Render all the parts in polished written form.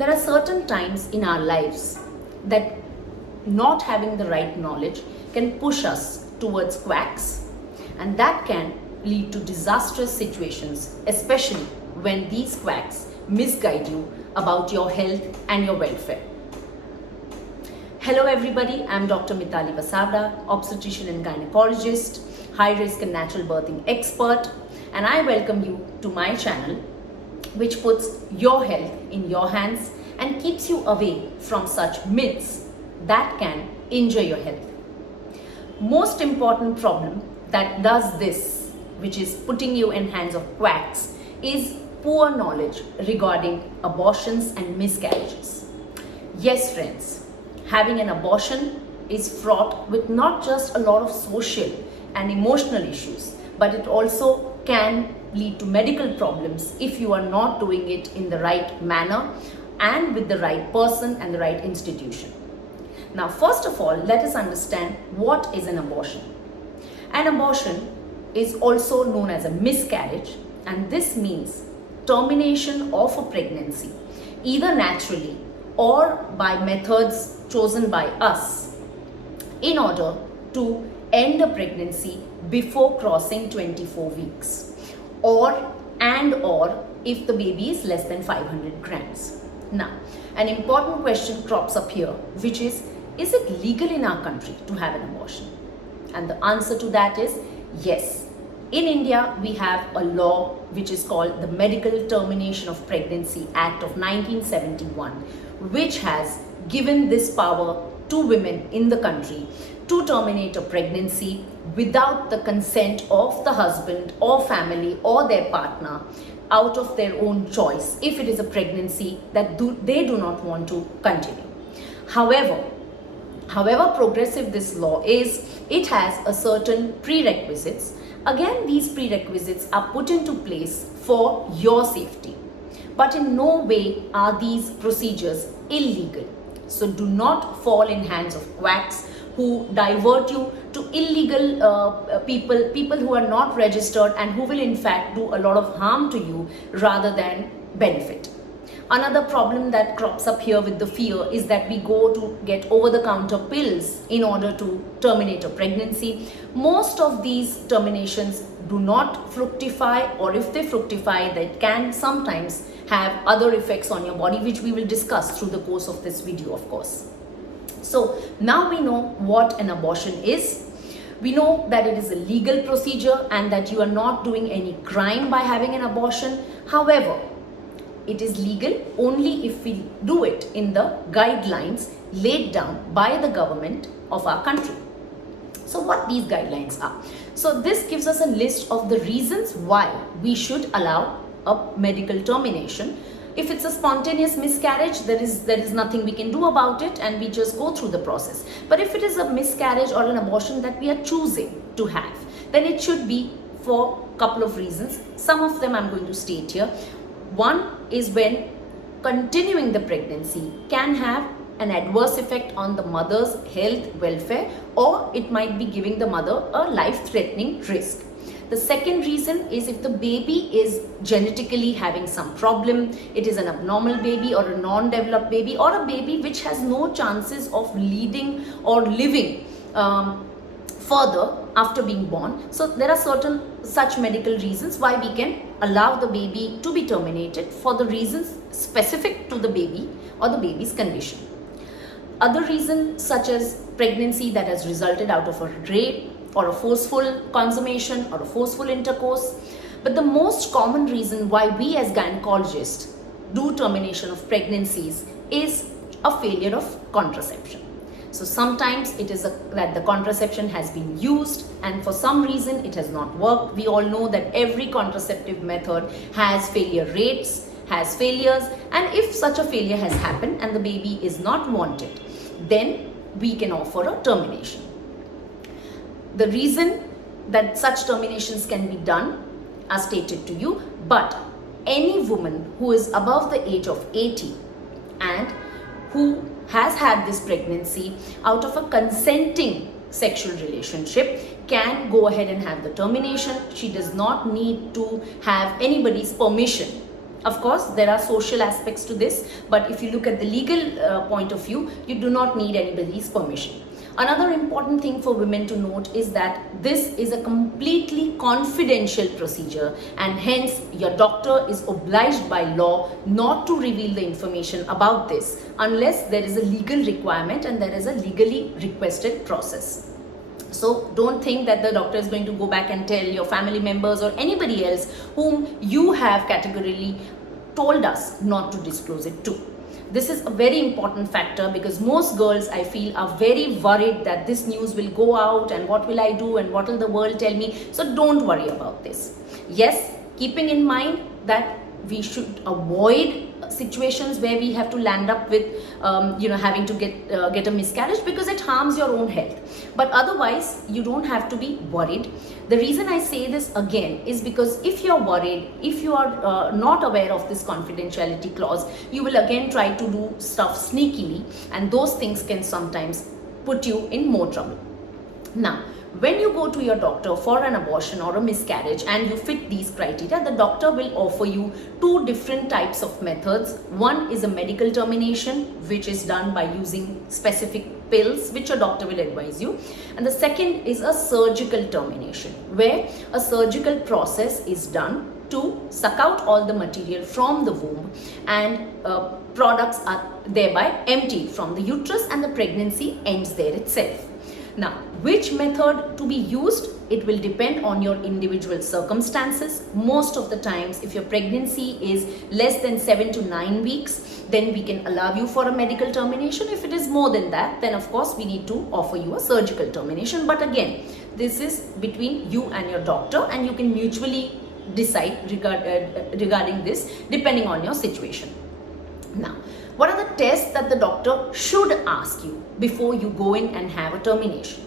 There are certain times in our lives that not having the right knowledge can push us towards quacks, and that can lead to disastrous situations, especially when these quacks misguide you about your health and your welfare. Hello everybody, I'm Dr. Mitali Vasavada, obstetrician and gynecologist, high risk and natural birthing expert, and I welcome you to my channel, which puts your health in your hands and keeps you away from such myths that can injure your health. Most important problem that does this, which is putting you in hands of quacks, is poor knowledge regarding abortions and miscarriages. Yes friends, having an abortion is fraught with not just a lot of social and emotional issues, but it also can lead to medical problems if you are not doing it in the right manner and with the right person and the right institution. Now, first of all, let us understand what is an abortion. An abortion is also known as a miscarriage, and this means termination of a pregnancy, either naturally or by methods chosen by us in order to end a pregnancy before crossing 24 weeks, or if the baby is less than 500 grams. Now, an important question crops up here, which is it legal in our country to have an abortion? And the answer to that is yes. In India, we have a law which is called the Medical Termination of Pregnancy Act of 1971, which has given this power to women in the country to terminate a pregnancy without the consent of the husband or family or their partner, out of their own choice, if it is a pregnancy that they do not want to continue. However progressive this law is, it has a certain prerequisites. Again, these prerequisites are put into place for your safety, but in no way are these procedures illegal. So do not fall in hands of quacks who divert you to illegal people who are not registered and who will in fact do a lot of harm to you rather than benefit. Another problem that crops up here with the fear is that we go to get over-the-counter pills in order to terminate a pregnancy. Most of these terminations do not fructify, or if they fructify, they can sometimes have other effects on your body, which we will discuss through the course of this video, of course. So now we know what an abortion is. We know that it is a legal procedure and that you are not doing any crime by having an abortion. However, it is legal only if we do it in the guidelines laid down by the government of our country. So what these guidelines are? So this gives us a list of the reasons why we should allow a medical termination. If it's a spontaneous miscarriage, there is nothing we can do about it and we just go through the process. But if it is a miscarriage or an abortion that we are choosing to have, then it should be for a couple of reasons. Some of them I'm going to state here. One is when continuing the pregnancy can have an adverse effect on the mother's health, welfare, or it might be giving the mother a life-threatening risk. The second reason is if the baby is genetically having some problem, it is an abnormal baby or a non-developed baby or a baby which has no chances of leading or living further after being born. So there are certain such medical reasons why we can allow the baby to be terminated for the reasons specific to the baby or the baby's condition. Other reasons such as pregnancy that has resulted out of a rape or a forceful consummation or a forceful intercourse. But the most common reason why we as gynecologists do termination of pregnancies is a failure of contraception. So sometimes it is that the contraception has been used and for some reason it has not worked. We all know that every contraceptive method has failure rates, has failures, and if such a failure has happened and the baby is not wanted, then we can offer a termination. The reason that such terminations can be done are stated to you, but any woman who is above the age of 80 and who has had this pregnancy out of a consenting sexual relationship can go ahead and have the termination. She does not need to have anybody's permission Of course, there are social aspects to this, but if you look at the legal point of view, you do not need anybody's permission. Another important thing for women to note is that this is a completely confidential procedure, and hence your doctor is obliged by law not to reveal the information about this unless there is a legal requirement and there is a legally requested process. So don't think that the doctor is going to go back and tell your family members or anybody else whom you have categorically told us not to disclose it to. This is a very important factor because most girls, I feel, are very worried that this news will go out and what will I do and what will the world tell me. So don't worry about this. Yes, keeping in mind that we should avoid situations where we have to land up with having to get a miscarriage, because it harms your own health. But otherwise you don't have to be worried. The reason I say this again is because if you're worried, if you are not aware of this confidentiality clause, you will again try to do stuff sneakily, and those things can sometimes put you in more trouble. Now, when you go to your doctor for an abortion or a miscarriage and you fit these criteria, the doctor will offer you two different types of methods. One is a medical termination, which is done by using specific pills, which your doctor will advise you. And the second is a surgical termination, where a surgical process is done to suck out all the material from the womb, and products are thereby emptied from the uterus and the pregnancy ends there itself. Now, which method to be used? It will depend on your individual circumstances. Most of the times, if your pregnancy is less than 7 to 9 weeks, then we can allow you for a medical termination. If it is more than that, then of course we need to offer you a surgical termination. But again, this is between you and your doctor, and you can mutually decide regarding this depending on your situation. Now, what are the tests that the doctor should ask you before you go in and have a termination?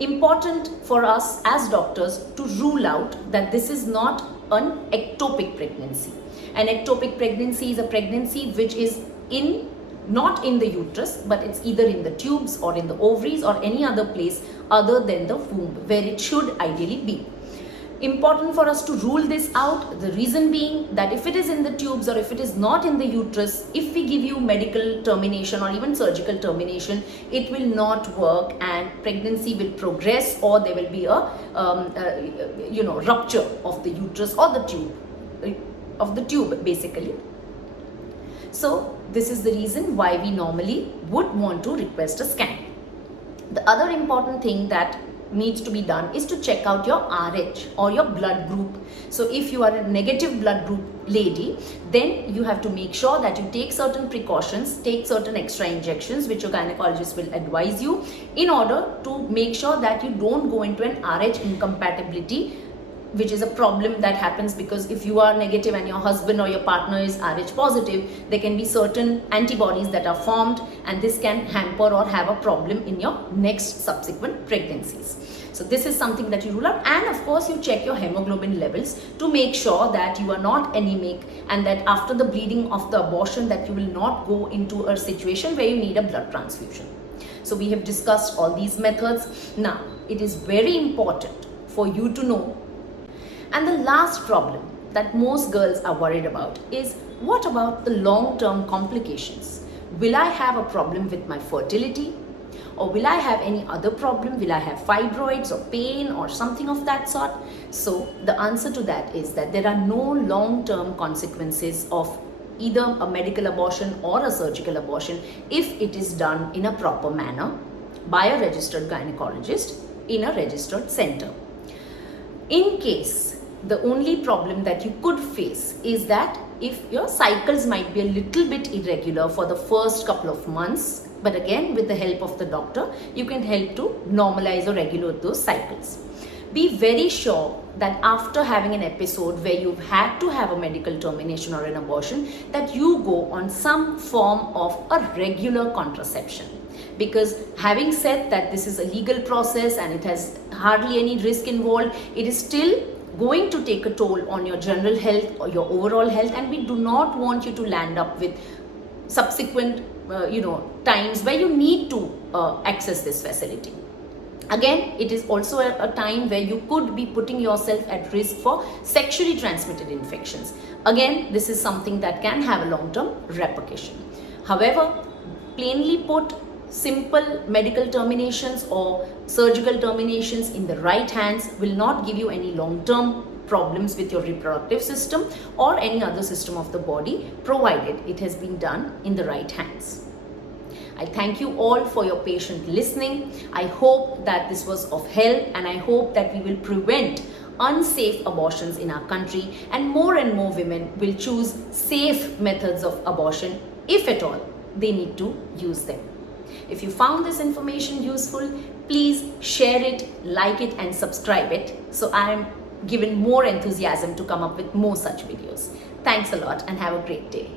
Important for us as doctors to rule out that this is not an ectopic pregnancy. An ectopic pregnancy is a pregnancy which is not in the uterus, but it's either in the tubes or in the ovaries or any other place other than the womb, where it should ideally be. Important for us to rule this out, the reason being that if it is in the tubes or if it is not in the uterus, if we give you medical termination or even surgical termination, it will not work and pregnancy will progress, or there will be a rupture of the uterus or the tube basically. So this is the reason why we normally would want to request a scan. The other important thing that needs to be done is to check out your RH or your blood group. So if you are a negative blood group lady, then you have to make sure that you take certain precautions, take certain extra injections which your gynecologist will advise you, in order to make sure that you don't go into an RH incompatibility, which is a problem that happens because if you are negative and your husband or your partner is RH positive, there can be certain antibodies that are formed, and this can hamper or have a problem in your next subsequent pregnancies. So this is something that you rule out, and of course you check your hemoglobin levels to make sure that you are not anemic, and that after the bleeding of the abortion that you will not go into a situation where you need a blood transfusion. So we have discussed all these methods. Now it is very important for you to know. And the last problem that most girls are worried about is, what about the long-term complications? Will I have a problem with my fertility? Or will I have any other problem? Will I have fibroids or pain or something of that sort? So the answer to that is that there are no long-term consequences of either a medical abortion or a surgical abortion if it is done in a proper manner by a registered gynecologist in a registered center. In case, the only problem that you could face is that if your cycles might be a little bit irregular for the first couple of months, but again with the help of the doctor, you can help to normalize or regulate those cycles. Be very sure that after having an episode where you've had to have a medical termination or an abortion, that you go on some form of a regular contraception. Because having said that this is a legal process and it has hardly any risk involved, it is still going to take a toll on your general health or your overall health, and we do not want you to land up with subsequent times where you need to access this facility. Again, it is also a time where you could be putting yourself at risk for sexually transmitted infections. Again, this is something that can have a long-term repercussion. However, plainly put, simple medical terminations or surgical terminations in the right hands will not give you any long-term problems with your reproductive system or any other system of the body, provided it has been done in the right hands. I thank you all for your patient listening. I hope that this was of help, and I hope that we will prevent unsafe abortions in our country, and more women will choose safe methods of abortion, if at all they need to use them. If you found this information useful, please share it, like it, and subscribe it, so I am given more enthusiasm to come up with more such videos. Thanks a lot and have a great day.